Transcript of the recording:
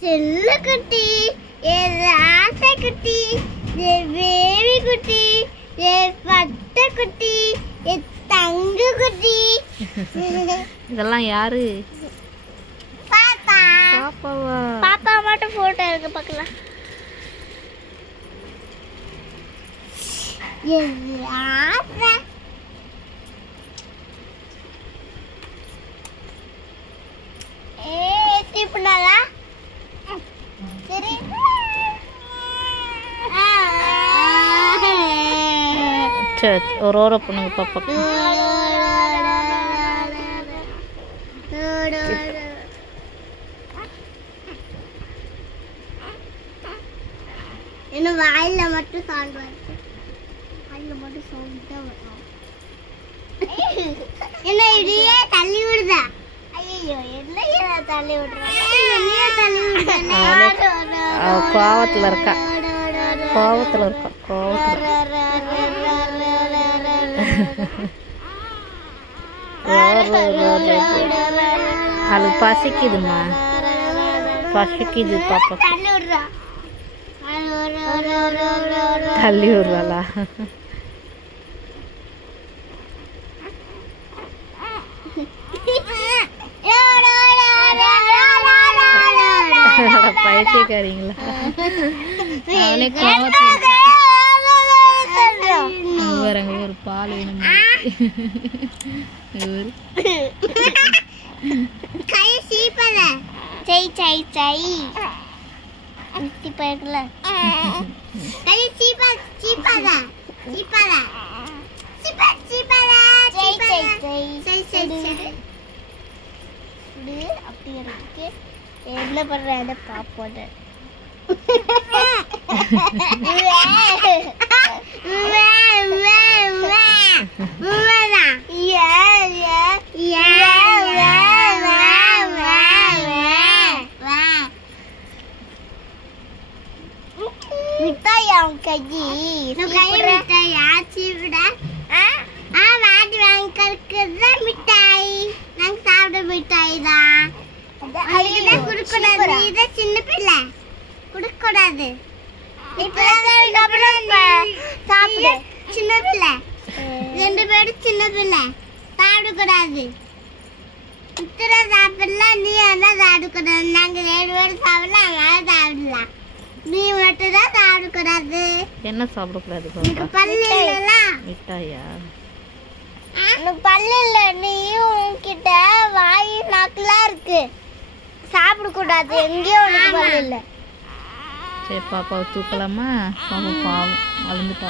செல்ல குட்டி, ராசை குட்டி, பேபி குட்டி, பட்ட குட்டி, தங்கு குட்டி. இதெல்லாம் யாரு? பாப்பா. பாப்பாவா? பாப்பா மட்டும் போட்டோ இருக்கு பார்க்கலாம். ராசை. பண்ணாலா சரி. சரி ஒரு பண்ணுங்க பாப்பா. இன்னும் வாயில மட்டும் சவுண்ட் வருது. வாயில மட்டும் சவுண்ட் தான் வரும். என்ன இடியே தள்ளி விடுதா? ஐயோ என்னையா தள்ளி விடுறாங்க? என்னையா தள்ளி விடுறாங்க? கோவத்துல இருக்கா, கோவத்துல இருக்கா, கோவத்துல. அது பசிக்குதுமா, பசிக்குது பாப்பா. தள்ளி விடுறாளா? பைத்தியக்காரீங்களா? அவனே கோவத்துல வேறங்க ஒரு பால் வேணும். கை சீப்பல சை சை சை சீப்பல கை சீப்பல சீப்பல சீப்பல சீப்பல சீப்பல சை சை சை சை சை இது அப்படி இருக்கு. என்ன பண்றேன்னு பாப்போம். மிட்டாயா கஜி மிட்டாயா சீவிட வாடி வாங்கிக்கிறதுல மிட்டாய் நாங்க சாப்பிட மிட்டாய் தான். அதுக்குதான் குடுக்கூடாது. இதை சின்ன பிள்ளை குடுக்கூடாது. சாப்பிடு சின்ன பிள்ளை, 2 பேரும் சின்ன பிள்ளை சாப்பிடக்கூடாது. இத்தனை சாப்பிடலாம், நீ என்ன சாப்பிடக்கூடாது. நாங்க 7 பேரும் சாப்பிடலாம், அதனால சாப்பிடலாம். நீ மட்டும் தான் சாப்பிடக்கூடாது. என்ன சாப்பிடக்கூடாது? பல்லு இல்ல. மிட்டாயா? பல்லு இல்ல. நீயும் உன்கிட்ட வாய் நாக்குலாம் இருக்கு, சாப்பிடக்கூடாது. எங்கேயோ உனக்கு பல்லு இல்ல. சரி பாப்பாவை தூக்கலாமா? பாப்பா பாவம் வளர்ந்துட்டா.